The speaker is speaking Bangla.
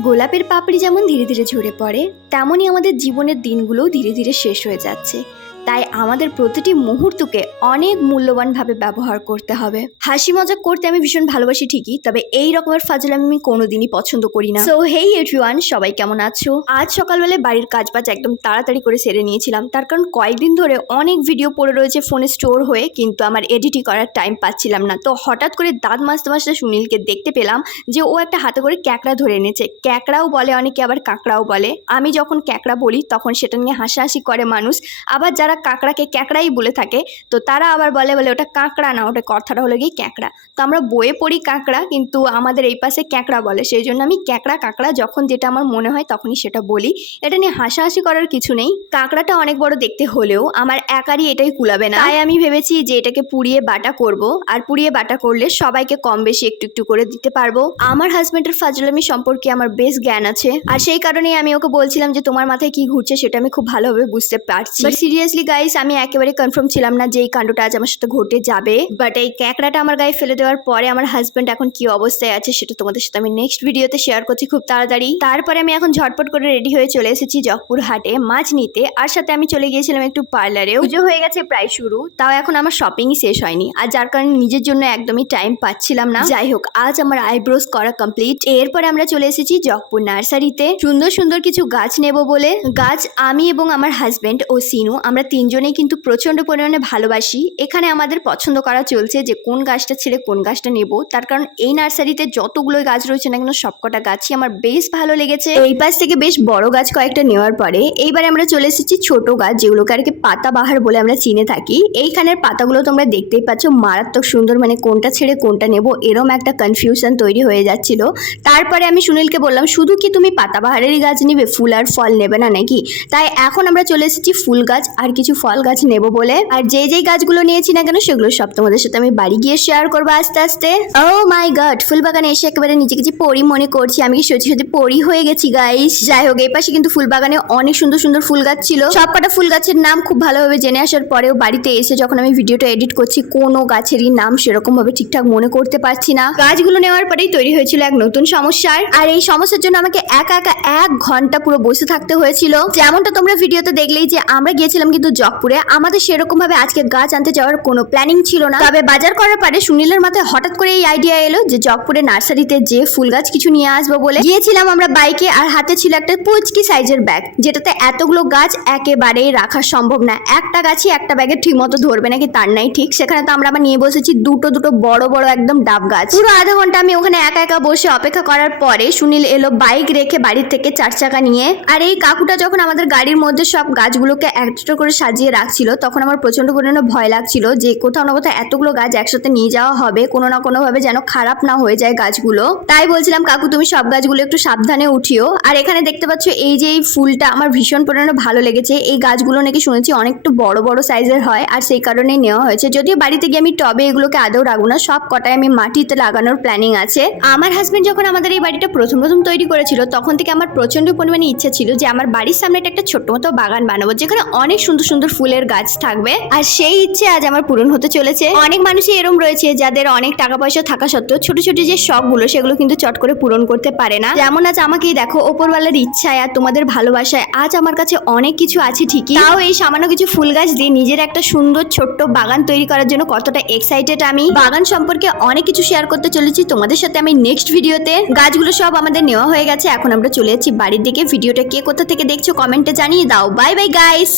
গোলাপের পাপড়ি যেমন ধীরে ধীরে ঝরে পড়ে, তেমনই আমাদের জীবনের দিনগুলোও ধীরে ধীরে শেষ হয়ে যাচ্ছে। তাই আমাদের প্রতিটি মুহূর্তকে অনেক মূল্যবানভাবে ব্যবহার করতে হবে। হাসি মজা করতে আমি ভীষণ ভালোবাসি ঠিকই, তবে এই রকমের ফাজল আমি কোনোদিনই পছন্দ করি না। সো হেই এভরিওয়ান সবাই কেমন আছো? আজ সকালবেলায় বাড়ির কাজ বাজ একদম তাড়াতাড়ি করে সেরে নিয়েছিলাম। তার কারণ কয়েকদিন ধরে অনেক ভিডিও পড়ে রয়েছে ফোনে স্টোর হয়ে, কিন্তু আমার এডিটই করার টাইম পাচ্ছিলাম না। তো হঠাৎ করে দাঁত মাজতে মাজতে সুনীলকে দেখতে পেলাম যে ও একটা হাতে করে ক্যাকড়া ধরে এনেছে। ক্যাকড়াও বলে, অনেকে আবার কাঁকড়াও বলে। আমি যখন ক্যাকড়া বলি, তখন সেটা নিয়ে হাসাহাসি করে মানুষ। আবার যারা কাঁকড়াকে ক্যাকড়াই বলে থাকে। তো তারা আবার বলে বলে ওটা কাঁকড়া না, ওটা কথাটা হলো গিয়ে ক্যাকড়া। তো আমরা বইয়ে পড়ি কাঁকড়া, কিন্তু আমাদের এই পাশে ক্যাকড়া বলে। সেই জন্য আমি ক্যাকড়া, কাঁকড়া যখন যেটা আমার মনে হয় তখনই সেটা বলি। এটা নিয়ে হাসাহাসি করার কিছু নেই। কাঁকড়াটা অনেক বড় দেখতে হলেও আমার একারই এটাই কুলাবে না। তাই আমি ভেবেছি যে এটাকে পুড়িয়ে বাটা করব। আর পুড়িয়ে বাটা করলে সবাইকে কম বেশি একটু একটু করে দিতে পারব। আমার হাজবেন্ডের ফাজলামি সম্পর্কে আমার বেশ জ্ঞান আছে। আর সেই কারণেই আমি ওকে বলছিলাম যে, তোমার মাথায় কি ঘুরছে সেটা আমি খুব ভালোভাবে বুঝতে পারছি। সিরিয়াসলি গাইস আমি একেবারে কনফার্ম ছিলাম না যে এই কাণ্ডটা আজ আমার সাথে ঘটে যাবে। বাট এই ক্যাকড়াটা আমার গায়ে ফেলে দেওয়ার পরে আমার হাজব্যান্ড এখন কি অবস্থায় আছে সেটা তোমাদের সাথে আমি নেক্সট ভিডিওতে শেয়ার করছি খুব তাড়াতাড়ি। তারপরে আমি এখন ঝটপট করে রেডি হয়ে চলে এসেছি জগপুর হাটে মাছ নিতে। আর সাথে আমি চলে গিয়েছিলাম একটু পার্লারে পুজো হয়ে গেছে প্রায় শুরু, তাও এখন আমার শপিংই শেষ হয়নি। আর যার কারণে নিজের জন্য একদমই টাইম পাচ্ছিলাম না। যাই হোক, আজ আমার আইব্রোজ করা কমপ্লিট এরপরে আমরা চলে এসেছি জগপুর নার্সারিতে সুন্দর সুন্দর কিছু গাছ নেব বলে। গাছ আমি এবং আমার হাজব্যান্ড ও সিনু, আমরা তিনজনেই কিন্তু প্রচণ্ড পরিমাণে ভালোবাসি। এখানে আমাদের পছন্দ করা চলছে যে কোন গাছটা ছেড়ে কোন গাছটা নেব। তার কারণ এই নার্সারিতে যতগুলো গাছ রয়েছে না কেন, সবকটা গাছই আমার বেশ ভালো লেগেছে। এই পাশ থেকে বেশ বড় গাছ কয়েকটা নেওয়ার পরে এইবারে আমরা চলে এসেছি ছোট গাছ, যেগুলোকে আর কি পাতা বাহার বলে আমরা চিনে থাকি। এইখানের পাতাগুলো তোমরা দেখতেই পাচ্ছ, মারাত্মক সুন্দর মানে কোনটা ছেড়ে কোনটা নেব, এরম একটা কনফিউশন তৈরি হয়ে যাচ্ছিল। তারপরে আমি সুনীলকে বললাম, শুধু কি তুমি পাতাবাহারেরই গাছ নেবে? ফুল আর ফল নেবে না নাকি? তাই এখন আমরা চলে এসেছি ফুল গাছ, আর কিছু ফল গাছ নেব বলে। আর যে যেই গাছগুলো নিয়েছি না কেন, সেগুলো সব তোমাদের সাথে আমি বাড়ি গিয়ে শেয়ার করব আস্তে আস্তে। ও মাই গড ফুল বাগানে এসে একেবারে নিজেকে যে পরি মনে করছি। আমি সত্যি সত্যি পরি হয়ে গেছি গাইস যাই হোক, এই পাশে কিন্তু ফুল বাগানে অনেক সুন্দর সুন্দর ফুল গাছ ছিল। সব কটা ফুল গাছের নাম খুব ভালোভাবে জেনে আসার পরেও বাড়িতে এসে যখন আমি ভিডিওটা এডিট করছি, কোনো গাছেরই নাম সেরকম ভাবে ঠিকঠাক মনে করতে পারছি না। গাছগুলো নেওয়ার পরেই তৈরি হয়েছিল এক নতুন সমস্যার। আর এই সমস্যার জন্য আমাকে একা একা এক ঘণ্টা পুরো বসে থাকতে হয়েছিল। যেমনটা তোমরা ভিডিওতে দেখলেই যে আমরা গিয়েছিলাম কিন্তু জগপুরে আমাদের সেরকম ভাবে আজকে গাছ আনতে যাওয়ার কোনো প্ল্যানিং ছিল না। তবে বাজার করার পরে সুনীলের মাথায় হঠাৎ করে এই আইডিয়া এলো যে জগপুরে নার্সারিতে যে ফুল গাছ কিছু নিয়ে আসব বলে। গিয়েছিলাম আমরা বাইকে আর হাতে ছিল একটা পুচকি সাইজের ব্যাগ যেটাতে এতগুলো গাছ একেবারেই রাখা সম্ভব না। একটা গাছই একটা ব্যাগে ঠিক মতো ধরবে নাকি তার নাই ঠিক, সেখানে তো আমরা আবার নিয়ে বসেছি দুটো দুটো বড় বড় একদম ডাব গাছ। পুরো আধা ঘণ্টা আমি ওখানে একা একা বসে অপেক্ষা করার পরে সুনীল এলো বাইক রেখে বাড়ির থেকে চার চাকা নিয়ে। আর এই কাকুটা যখন আমাদের গাড়ির মধ্যে সব গাছগুলোকে একটা করে সাজিয়ে রাখছিল, তখন আমার প্রচণ্ড পরিমাণে ভয় লাগছিল যে কোথাও না কোথাও এতগুলো গাছ একসাথে নিয়ে যাওয়া হবে, কোনো না কোনোভাবে যেন খারাপ না হয়ে যায় গাছগুলো। তাই বলছিলাম, কাকু, তুমি সব গাছগুলো একটু সাবধানে উঠিও। আর এখানে দেখতে পাচ্ছ, এই যে এই ফুলটা আমার ভীষণ পরিমাণে ভালো লেগেছে। এই গাছগুলো নাকি শুনেছি অনেকটা বড় বড় সাইজের হয় আর সেই কারণেই নেওয়া হয়েছে। যদিও বাড়িতে গিয়ে আমি টবে এগুলোকে আদৌ রাখব না, সব কটায় আমি মাটিতে লাগানোর প্ল্যানিং আছে। আমার হাজবেন্ড যখন আমাদের এই বাড়িটা প্রথম প্রথম তৈরি করেছিল, তখন থেকে আমার প্রচণ্ড পরিমাণে ইচ্ছা ছিল যে আমার বাড়ির সামনে একটা ছোট্ট মতো বাগান বানাবো, যেখানে অনেক সুন্দর সুন্দর ফুলের গাছ থাকবে। আর সেই ইচ্ছে আজ আমার পূরণ হতে চলেছে। অনেক মানুষই এরম রয়েছে যাদের অনেক টাকা পয়সা থাকা সত্ত্বেও ছোট ছোট যে শখগুলো সেগুলো কিন্তু চট করে পূরণ করতে পারে না। যেমন আজ আমাকেই দেখো, ওপরওয়ালার ইচ্ছায় আর তোমাদের ভালোবাসায় আজ আমার কাছে অনেক কিছু আছে ঠিকই। তাও এই সামান্য কিছু ফুল গাছ দিয়ে নিজের একটা সুন্দর ছোট্ট বাগান তৈরি করার জন্য কতটা এক্সাইটেড আমি। বাগান সম্পর্কে অনেক কিছু শেয়ার করতে চলেছি, তোমাদের সাথে আমি নেক্সট ভিডিওতে গাছগুলো সব আমাদের নেওয়া হয়ে গেছে, এখন আমরা চলে যাচ্ছি বাড়ির দিকে। ভিডিওটা কে কোথা থেকে দেখছ কমেন্টে জানিয়ে দাও। Bye bye guys